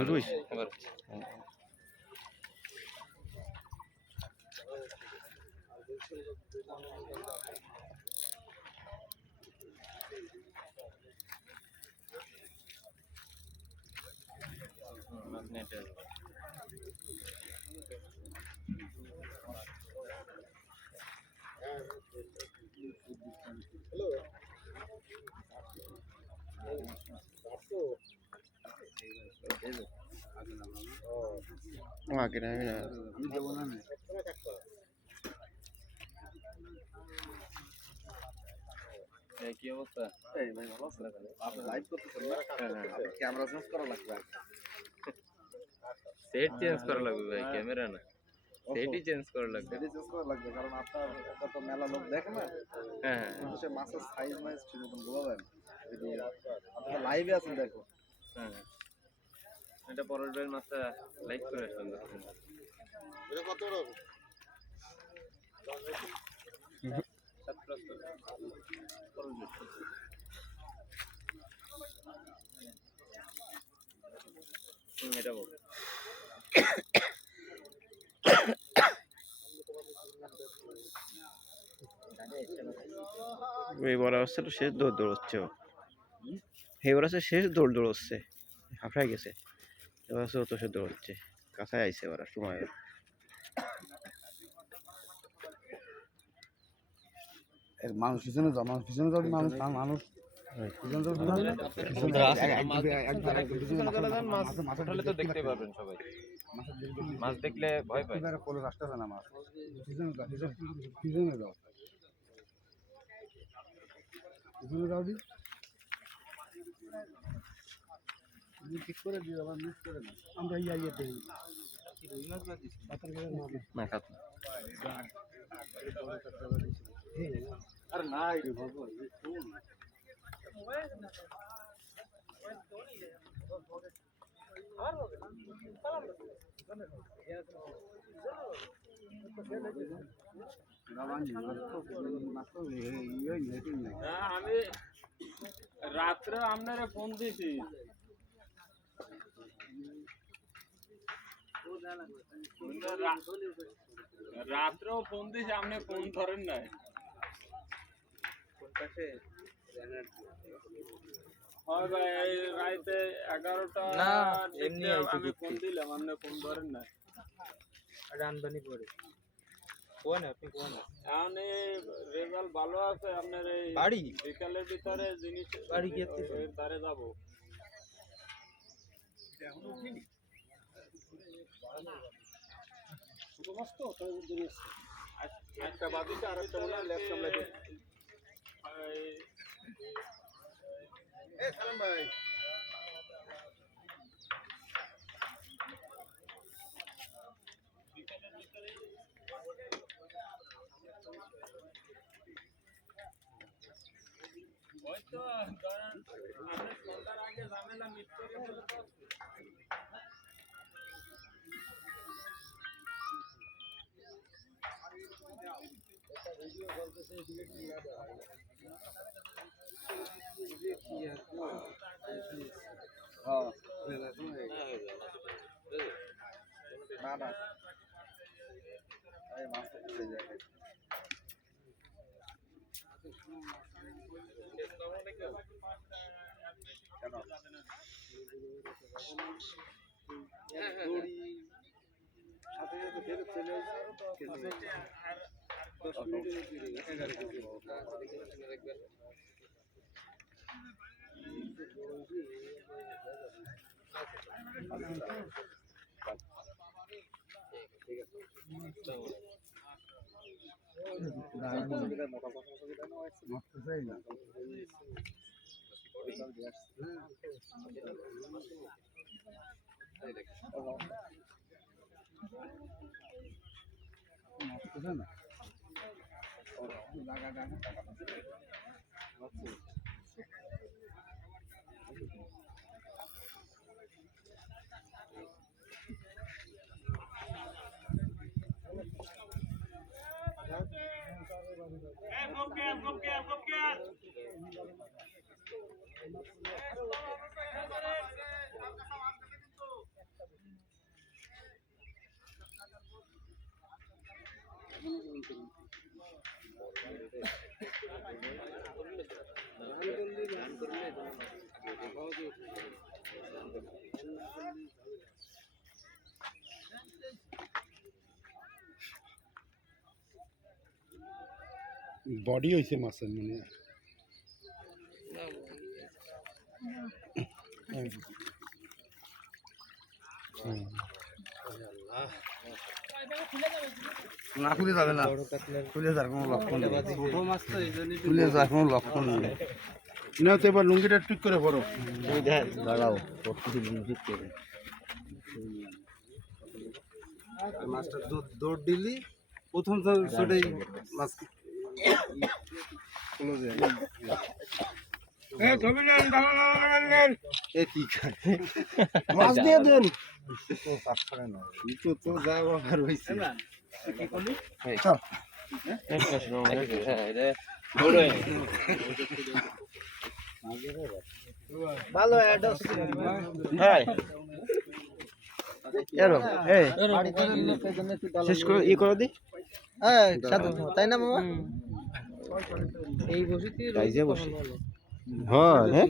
শুরু হয়েছে কি অবস্থা? এই ভাই ভালো আছেন? আপনি লাইভ করতেছেন না? ক্যামেরা চেঞ্জ করা লাগবে। সেট চেঞ্জ করা লাগবে ভাই, ক্যামেরা না, সেটই চেঞ্জ করা লাগবে। সেটই চেঞ্জ করা লাগবে কারণ আপনার এটা তো মেলা লোক দেখে না। হ্যাঁ সে মাছের সাইজ মাইজ ঠিক মতন বোঝা যায় না। আপনি লাইভে আছেন দেখো। হ্যাঁ এটা পরের বার মাছটা লাইক করে আসলাম। এটা কত রকম? এটা বল এবার আসছে তো শেষ দৌড় দৌড়চ্ছে, এবার আছে শেষ দৌড় দৌড়চ্ছে, হাঁফড়ায় গেছে। এবার আছে তো সে দৌড়চ্ছে, কাছায় আইছে এবার সময়। মানুষ পিছনে যাও, মানুষ পিছনে যাও, মানুষ মানুষ দেখতে পারবেন সবাই, মাছ দেখলে ভয় পায়। রাস্তা না মাছ পিছনে যাও, পিছনে যাও দি ঠিক করে দিও, আবার মিস করে না। আমরা ইয়ে দেই না খাত আরে নাই রে বাবা, আমি রাত্রে আপনারা ফোন দিয়েছি, রাত্রেও ফোন দিয়েছি, আপনি ফোন ধরেন নাই। হয় ভাই, এই রাইতে 11টা আমি ফোন দিলাম, আপনি ফোন ধরেন নাই। আনবানি পরে কোন আপনি কোন এখন রেজাল্ট ভালো আছে আপনার, এই বাড়ি বিকালের ভিতরে জিনিস বাড়ি গিয়েছে তারে যাবো। একটা বাদিতে আর একটা মনে হয় লেফট সামলাইতে। সালাম ভাই, হয়তো ধরেন আমরা সন্ধ্যার আগে ঝামেলা মিট করে ফেলে তো। না না এই মাছ উঠে যায়। বডি হয়েছে মাছের মানে না খুলে যাবে না, বড় কাতলার খুলে যাওয়ার কোনো লক্ষণ নেই, ছোট মাছ তো এই জন্যই খুলে যাওয়ার কোনো লক্ষণ নেই। না তো এবার লুঙ্গিটা ঠিক করে পড়ো। তুমি দেখ দাঁড়াও, করতেছি ঠিক করে। মাছটা দৌড় দিলি প্রথম ছোটেই মাছ মাছ দিয়ে দেন তো যা ব্যবহার হয়েছে। ভালো অ্যাড আছে হ্যাঁ এরো এই শেষ করে ই করে দি হ্যাঁ সাধু তাই না মামা এই বসে তাই যে বসে হয় হ্যাঁ